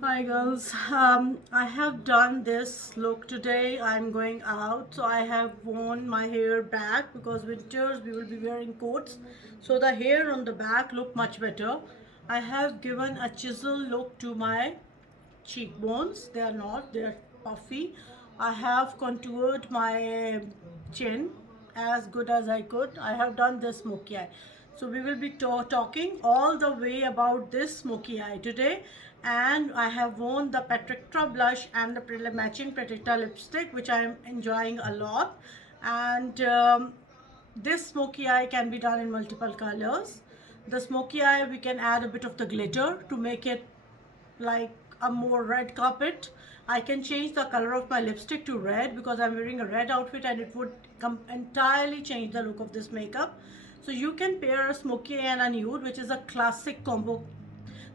Hi girls, I have done this look today. I'm going out, so I have worn my hair back because winters we will be wearing coats, so the hair on the back look much better. I have given a chisel look to my cheekbones. They are not, they are puffy. I have contoured my chin as good as I could. I have done this smoky eye. So we will be talking all the way about this smoky eye today. And I have worn the Patricia blush and the matching Patricia lipstick, which I am enjoying a lot. And this smoky eye can be done in multiple colors. The smoky eye, we can add a bit of the glitter to make it like a more red carpet. I can change the color of my lipstick to red because I'm wearing a red outfit, and it would entirely change the look of this makeup. So you can pair a smoky and a nude, which is a classic combo.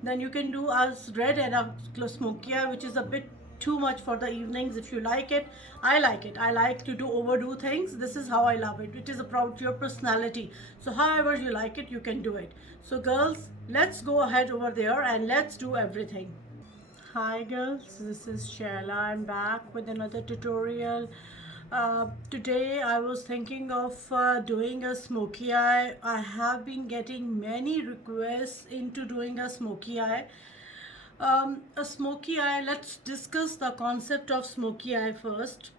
Then you can do a red and a smoky eye, which is a bit too much for the evenings. If you like it, I like it. I like to do overdo things. This is how I love it. It is about your personality. So however you like it, you can do it. So girls, let's go ahead over there and let's do everything. Hi girls, this is Shayla. I'm back with another tutorial. Today I was thinking of doing a smoky eye. I have been getting many requests into doing a smoky eye. A smoky eye, let's discuss the concept of smoky eye first.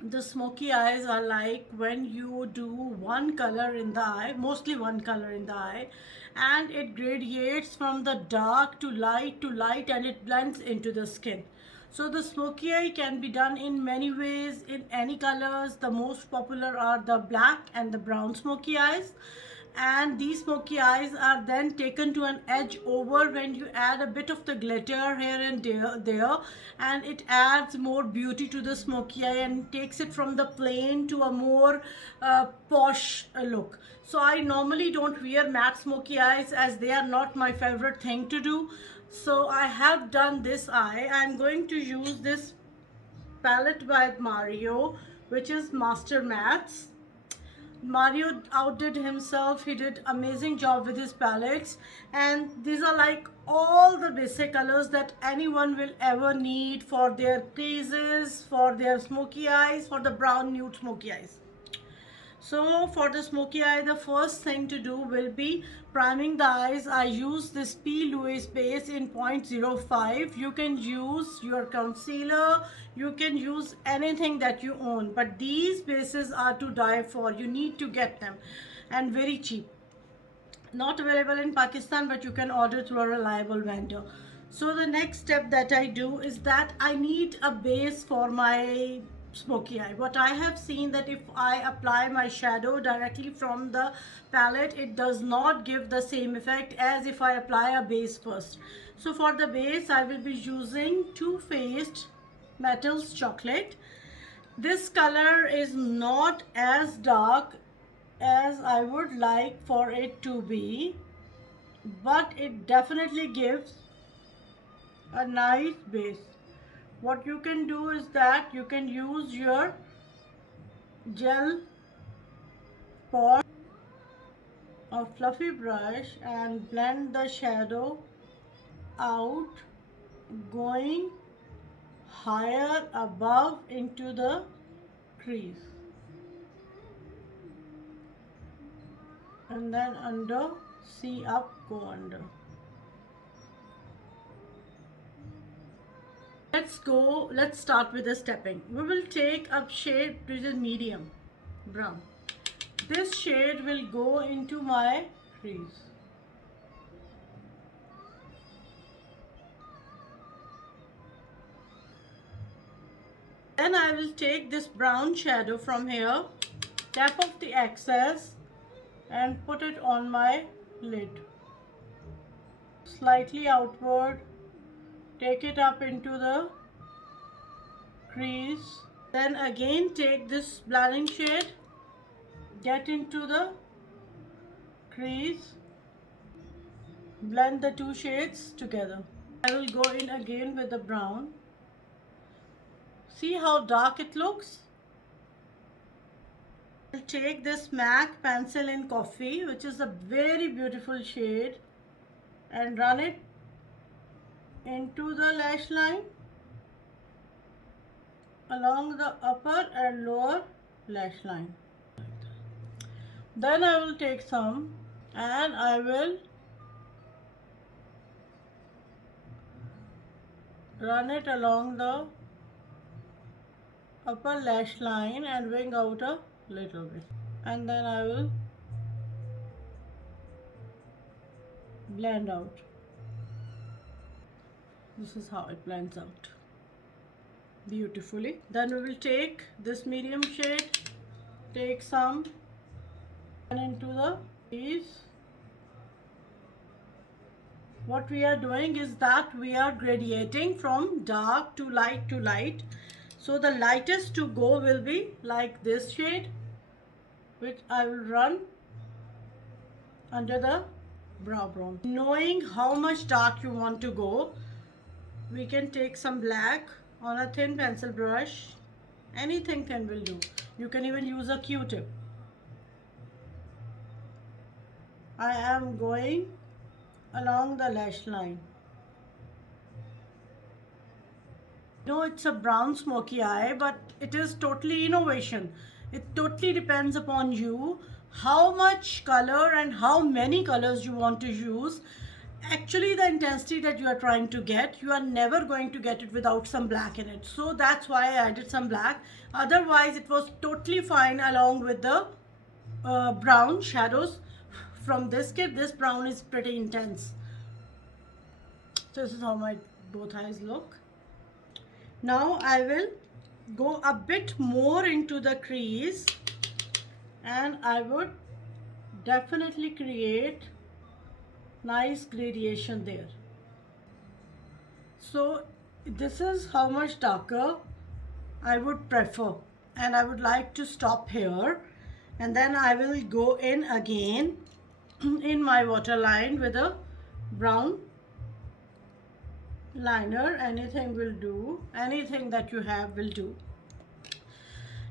The smoky eyes are like when you do one color in the eye, mostly one color in the eye, and it gradiates from the dark to light, and it blends into the skin. So the smoky eye can be done in many ways, in any colors. The most popular are the black and the brown smoky eyes, and these smoky eyes are then taken to an edge over when you add a bit of the glitter here and there, and it adds more beauty to the smoky eye and takes it from the plain to a more posh look. So I normally don't wear matte smoky eyes as they are not my favorite thing to do. So I have done this eye. I'm going to use this palette by Mario, which is Master Mattes. Mario outdid himself. He did amazing job with his palettes, and these are like all the basic colors that anyone will ever need for their creases, for their smoky eyes, for the brown nude smoky eyes. So for the smoky eye, the first thing to do will be priming the eyes. I use this P. Louis base in 0.05. You can use your concealer, you can use anything that you own, but these bases are to die for. You need to get them, and very cheap. Not available in Pakistan, but you can order through a reliable vendor. So the next step that I do is that I need a base for my smoky eye. What I have seen that if I apply my shadow directly from the palette, it does not give the same effect as if I apply a base first. So for the base, I will be using Too Faced Metals Chocolate. This color is not as dark as I would like for it to be, but it definitely gives a nice base. What you can do is that you can use your gel pot or fluffy brush and blend the shadow out, going higher above into the crease, and then under, see up, go under. Let's start with the stepping. We will take a shade which is medium brown. This shade will go into my crease. Then I will take this brown shadow from here, tap off the excess, and put it on my lid. Slightly outward, take it up into the crease. Then again take this blending shade, get into the crease, blend the two shades together. I will go in again with the brown. See how dark it looks? I'll take this MAC pencil in coffee, which is a very beautiful shade, and run it into the lash line along the upper and lower lash line. Then I will take some and I will run it along the upper lash line and wing out a little bit, and then I will blend out. This is how it blends out beautifully. Then we will take this medium shade, take some and into the piece. What we are doing is that we are gradiating from dark to light to light. So the lightest to go will be like this shade, which I will run under the brow bone. Knowing how much dark you want to go, we can take some black on a thin pencil brush. Anything thin will do. You can even use a Q-tip. I am going along the lash line. No, it's a brown smoky eye, but it is totally innovation. It totally depends upon you how much color and how many colors you want to use. Actually, the intensity that you are trying to get, you are never going to get it without some black in it. So that's why I added some black. Otherwise, it was totally fine along with the brown shadows. From this kit, this brown is pretty intense. So this is how my both eyes look. Now I will go a bit more into the crease and I would definitely create nice gradation there. So this is how much darker I would prefer, and I would like to stop here, and then I will go in again in my waterline with a brown liner. Anything will do, anything that you have will do.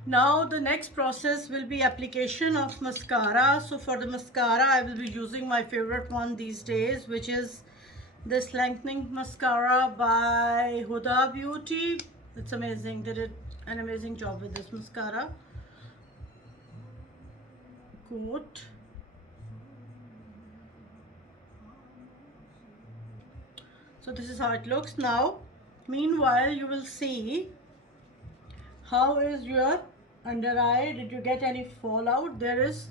Now the next process will be application of mascara. So for the mascara, I will be using my favorite one these days, which is this lengthening mascara by Huda Beauty. It's amazing. They did an amazing job with this mascara. Coat. So this is how it looks now. Meanwhile, you will see how is your under eye. Did you get any fallout? There is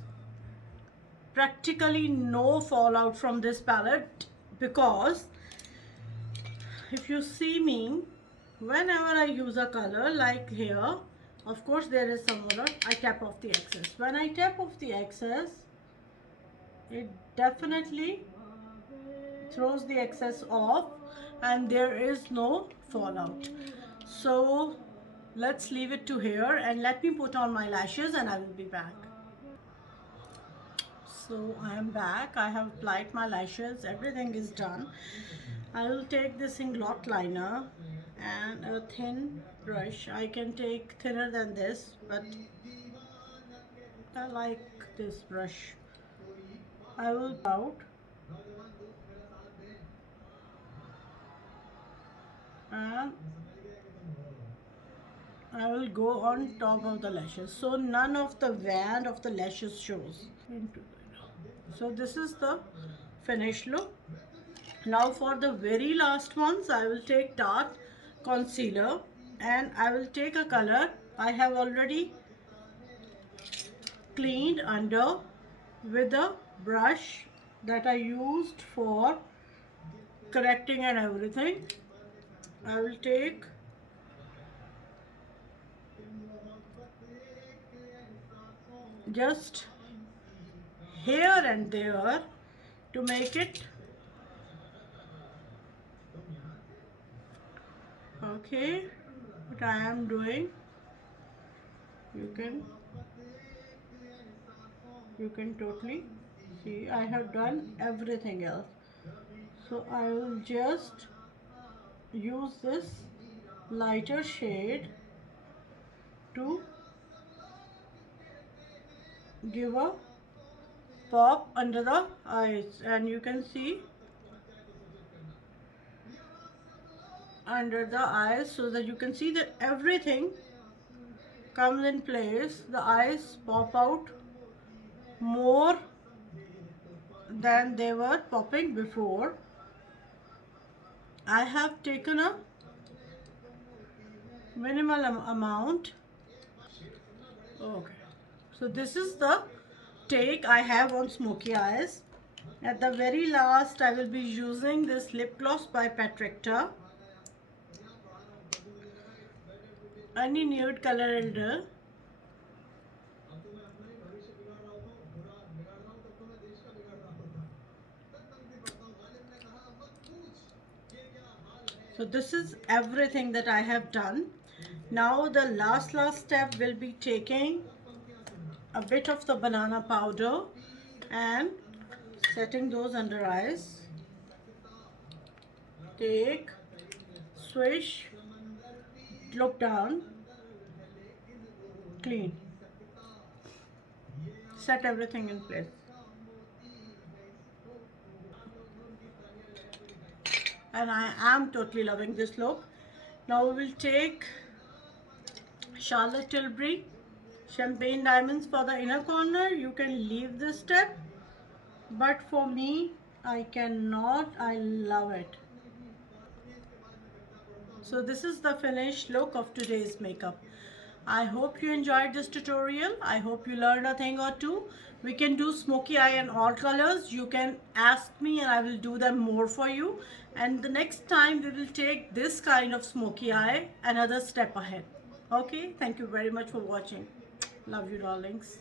practically no fallout from this palette, because if you see me, whenever I use a color like here, of course there is some other, I tap off the excess. When I tap off the excess, it definitely throws the excess off and there is no fallout. So let's leave it to here and let me put on my lashes and I will be back. So I am back. I have applied my lashes. Everything is done. I will take this Inglot liner and a thin brush. I can take thinner than this, but I like this brush. I will out and I will go on top of the lashes, so none of the band of the lashes shows. So this is the finished look. Now for the very last ones, I will take Tarte concealer and I will take a color I have already cleaned under with a brush that I used for correcting and everything. I will take just here and there to make it okay. What I am doing, you can totally see I have done everything else. So I will just use this lighter shade to give a pop under the eyes, and you can see under the eyes so that you can see that everything comes in place. The eyes pop out more than they were popping before. I have taken a minimal amount. Okay, so this is the take I have on smoky eyes. At the very last, I will be using this lip gloss by Patricia. Any nude color will do. So this is everything that I have done. Now the last step will be taking a bit of the banana powder and setting those under eyes. Take, swish, look down, clean. Set everything in place. And I am totally loving this look. Now we will take Charlotte Tilbury Champagne Diamonds for the inner corner. You can leave this step, but for me, I cannot. I love it. So this is the finished look of today's makeup. I hope you enjoyed this tutorial. I hope you learned a thing or two. We can do smoky eye and all colors. You can ask me and I will do them more for you. And the next time we will take this kind of smoky eye another step ahead. Okay, thank you very much for watching. Love you, darlings.